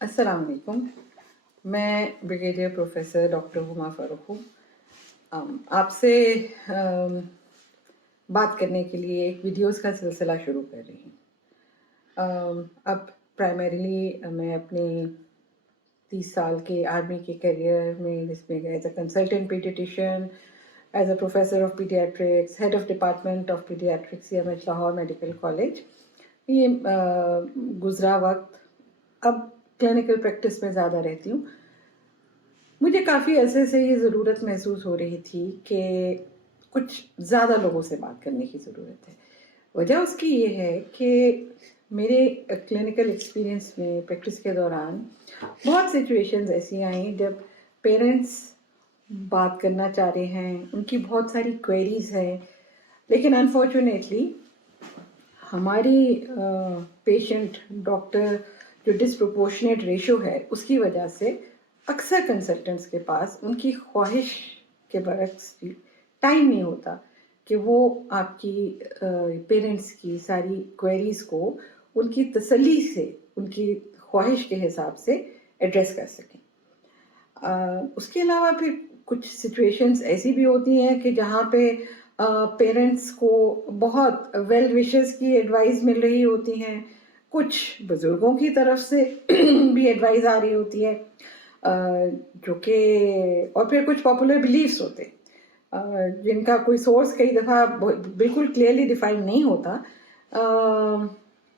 अस्सलाम वालेकुम। मैं brigadier professor doctor Huma Farooq हूँ। आपसे अम, बात करने के लिए एक वीडियोस का सिलसिला शुरू कर रही हूँ। अब प्राइमरीली मैं अपने 30 साल के आर्मी के करियर में, जिसमें as a consultant paediatrician, as a professor of paediatrics, head of department of paediatrics CMH Lahore medical college, ये गुजरा वक्त अब क्लिनिकल प्रैक्टिस में ज़्यादा रहती हूँ। मुझे काफ़ी अरसे से ये ज़रूरत महसूस हो रही थी कि कुछ ज़्यादा लोगों से बात करने की ज़रूरत है। वजह उसकी ये है कि मेरे क्लिनिकल एक्सपीरियंस में प्रैक्टिस के दौरान बहुत सिचुएशंस ऐसी आई जब पेरेंट्स बात करना चाह रहे हैं, उनकी बहुत सारी क्वेरीज हैं, लेकिन अनफॉर्चुनेटली हमारी पेशेंट डॉक्टर जो डिसप्रोपोर्शनेट रेशो है उसकी वजह से अक्सर कंसल्टेंट्स के पास उनकी ख्वाहिश के बरक्स टाइम नहीं होता कि वो आपकी पेरेंट्स की सारी क्वेरीज को उनकी तसल्ली से, उनकी ख्वाहिश के हिसाब से एड्रेस कर सकें। उसके अलावा फिर कुछ सिचुएशंस ऐसी भी होती हैं कि जहाँ पे पेरेंट्स को बहुत वेल विशेस की एडवाइस मिल रही होती हैं, कुछ बुज़ुर्गों की तरफ से भी एडवाइस आ रही होती है, जो कि और फिर कुछ पॉपुलर बिलीफ्स होते हैं जिनका कोई सोर्स कई दफ़ा बिल्कुल क्लियरली डिफाइन नहीं होता।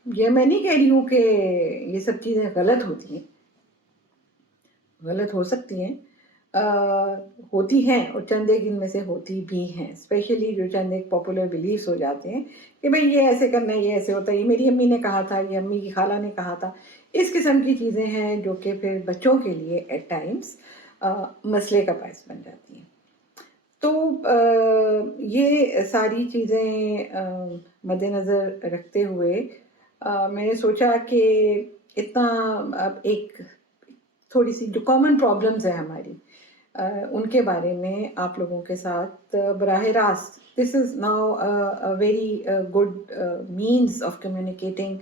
ये मैं नहीं कह रही हूँ कि ये सब चीज़ें गलत होती हैं, गलत हो सकती हैं, होती हैं और चंद एक इनमें से होती भी हैं, स्पेशली जो चंद एक पॉपुलर बिलीव्स हो जाते हैं कि भाई ये ऐसे करना है, ये ऐसे होता है, ये मेरी अम्मी ने कहा था, ये अम्मी की खाला ने कहा था। इस किस्म की चीज़ें हैं जो कि फिर बच्चों के लिए एट टाइम्स मसले का बायस बन जाती हैं। तो ये सारी चीज़ें मद्देनज़र रखते हुए मैंने सोचा कि इतना अब एक थोड़ी सी जो कॉमन प्रॉब्लम्स है हमारी, उनके बारे में आप लोगों के साथ बराह रास्त, this is now a very good means of communicating,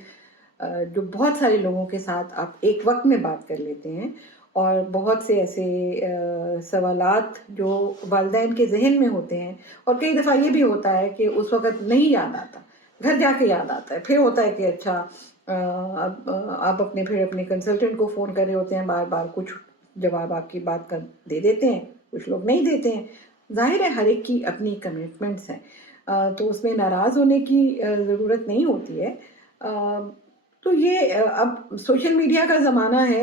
जो बहुत सारे लोगों के साथ आप एक वक्त में बात कर लेते हैं और बहुत से ऐसे सवालात जो वालिदैन के जहन में होते हैं, और कई दफ़ा ये भी होता है कि उस वक़्त नहीं याद आता, घर जाके याद आता है, फिर होता है कि अच्छा अब आप फिर अपने कंसल्टेंट को फ़ोन कर रहे होते हैं बार बार, कुछ जवाब आपकी बात का दे देते हैं, कुछ लोग नहीं देते हैं। ज़ाहिर है हर एक की अपनी कमिटमेंट्स हैं, तो उसमें नाराज़ होने की ज़रूरत नहीं होती है। तो ये अब सोशल मीडिया का ज़माना है,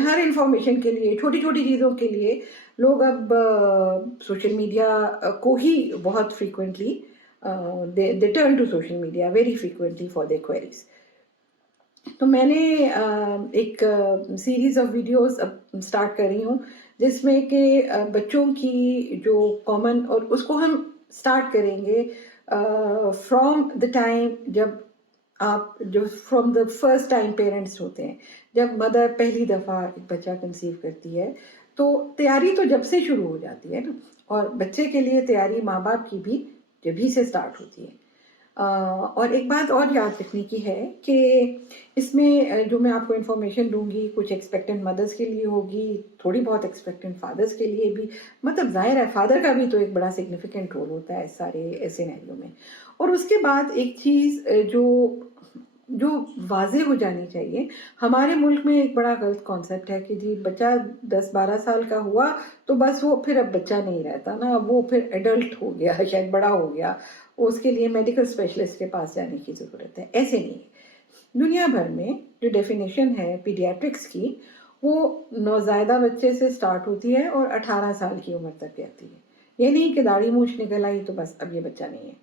हर इंफॉर्मेशन के लिए, छोटी छोटी चीज़ों के लिए लोग अब सोशल मीडिया को ही बहुत frequently they turn to social media very frequently for their queries. तो मैंने एक सीरीज़ ऑफ वीडियोस अब स्टार्ट कर रही हूँ जिसमें कि बच्चों की जो कॉमन, और उसको हम स्टार्ट करेंगे फ्रॉम द टाइम जब आप, जो from the first time parents होते हैं, जब मदर पहली दफ़ा एक बच्चा कंसीव करती है, तो तैयारी तो जब से शुरू हो जाती है ना, और बच्चे के लिए तैयारी माँ बाप की भी जब ही से स्टार्ट होती है। और एक बात और याद रखने की है कि इसमें जो मैं आपको इन्फॉर्मेशन दूंगी, कुछ एक्सपेक्टेंट मदर्स के लिए होगी, थोड़ी बहुत एक्सपेक्टेंट फादर्स के लिए भी, मतलब जाहिर है फादर का भी तो एक बड़ा सिग्निफिकेंट रोल होता है इस सारे सिनेरियो में। और उसके बाद एक चीज़ जो जो वाज़ेह हो जानी चाहिए, हमारे मुल्क में एक बड़ा गलत कॉन्सेप्ट है कि जी बच्चा 10-12 साल का हुआ तो बस वो फिर अब बच्चा नहीं रहता ना, अब वो फिर एडल्ट हो गया, शायद बड़ा हो गया, उसके लिए मेडिकल स्पेशलिस्ट के पास जाने की ज़रूरत है। ऐसे नहीं है। दुनिया भर में जो डेफिनेशन है पीडियाट्रिक्स की, वो नौज़ायदा बच्चे से स्टार्ट होती है और 18 साल की उम्र तक रहती है। ये नहीं कि दाढ़ी मूछ निकल आई तो बस अब ये बच्चा नहीं है।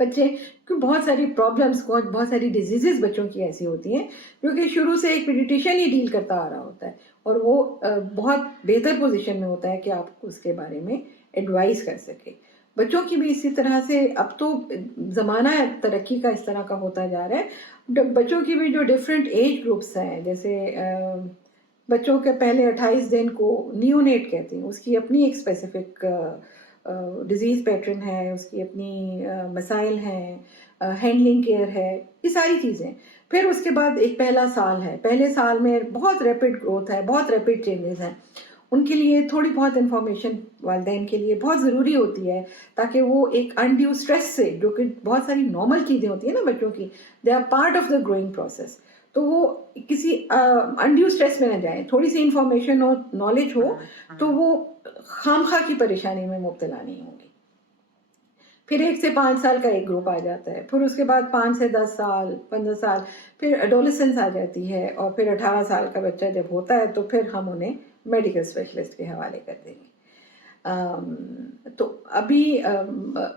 बच्चे की बहुत सारी प्रॉब्लम्स को, बहुत सारी डिजीजेस बच्चों की ऐसी होती हैं जो कि शुरू से एक पीडियाट्रिशियन ही डील करता आ रहा होता है, और वो बहुत बेहतर पोजीशन में होता है कि आप उसके बारे में एडवाइस कर सके। बच्चों की भी इसी तरह से, अब तो ज़माना तरक्की का इस तरह का होता जा रहा है, बच्चों की भी जो डिफरेंट एज ग्रुप्स हैं, जैसे बच्चों के पहले 28 दिन को नियोनेट कहते हैं, उसकी अपनी एक स्पेसिफिक डिजीज़ पैटर्न है, उसकी अपनी मसाइल हैं, हैंडलिंग केयर है, ये सारी चीज़ें। پھر اس کے بعد ایک پہلا سال ہے، پہلے سال میں بہت ریپڈ گروتھ ہے، بہت ریپڈ چینجز ہیں. ان کے لیے تھوڑی بہت انفارمیشن والدین کے لیے بہت ضروری ہوتی ہے تاکہ وہ ایک انڈیو اسٹریس سے، جو کہ بہت ساری نارمل چیزیں ہوتی ہیں نا بچوں کی، they are part of the growing process, تو وہ کسی انڈیو اسٹریس میں نہ جائیں. تھوڑی سی انفارمیشن ہو، نالج ہو، تو وہ خام خواہ کی پریشانی میں مبتلا نہیں ہوں گی. پھر 1 سے 5 سال کا ایک گروپ آ جاتا ہے، پھر اس کے بعد 5 سے 10 سال، 15 سال، پھر ایڈولسنس آ جاتی ہے، اور پھر 18 سال کا بچہ جب ہوتا ہے تو پھر ہم انہیں میڈیکل اسپیشلسٹ کے حوالے کر دیں گے. تو ابھی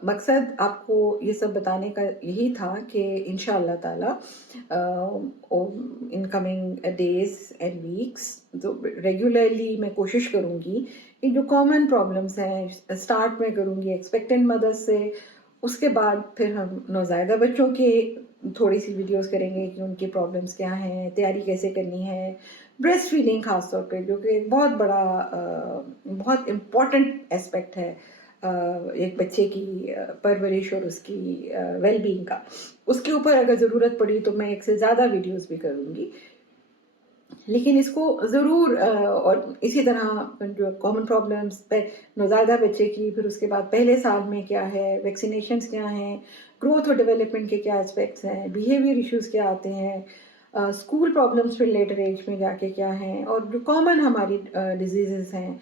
مقصد آپ کو یہ سب بتانے کا یہی تھا کہ انشاءاللہ تعالی in coming days and weeks تو ریگولرلی میں کوشش کروں گی کہ جو کامن پرابلمس ہیں اسٹارٹ میں کروں گی ایکسپیکٹنٹ مدرس سے، اس کے بعد پھر ہم نوزائیدہ بچوں کے تھوڑی سی ویڈیوز کریں گے کہ ان کی پرابلمس کیا ہیں، تیاری کیسے کرنی ہے، بریسٹ فیڈنگ خاص طور پہ جو کہ ایک بہت بڑا بہت امپورٹنٹ اسپیکٹ ہے ایک بچے کی پرورش اور اس کی ویل بینگ کا. اس کے اوپر اگر ضرورت پڑی تو میں 1 سے زیادہ ویڈیوز بھی کروں گی، لیکن اس کو ضرور اور اسی طرح جو کامن پرابلمس پہ نوزائیدہ بچے کی، پھر اس کے بعد پہلے سال میں کیا ہے، ویکسینیشنز کیا ہیں، گروتھ اور ڈیولپمنٹ کے کیا اسپیکٹس ہیں، بیہیویئر ایشوز کیا آتے ہیں، اسکول پرابلمس پھر لیٹر ایج میں جا کے کیا ہیں، اور جو کامن ہماری ڈیزیزز ہیں،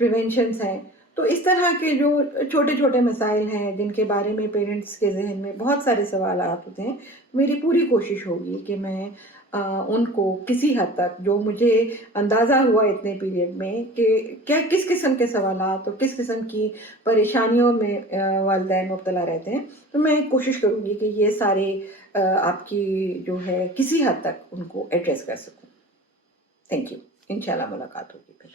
پریونشنس ہیں. تو اس طرح کے جو چھوٹے چھوٹے مسائل ہیں جن کے بارے میں پیرنٹس کے ذہن میں بہت سارے سوالات ہوتے ہیں، میری پوری کوشش ہوگی کہ میں ان کو کسی حد تک جو مجھے اندازہ ہوا اتنے پیریڈ میں کہ کیا کس قسم کے سوالات اور کس قسم کی پریشانیوں میں والدین مبتلا رہتے ہیں، تو میں کوشش کروں گی کہ یہ سارے آپ کی جو ہے کسی حد تک ان کو ایڈریس کر سکوں. Thank you. انشاءاللہ ملاقات ہوگی پھر.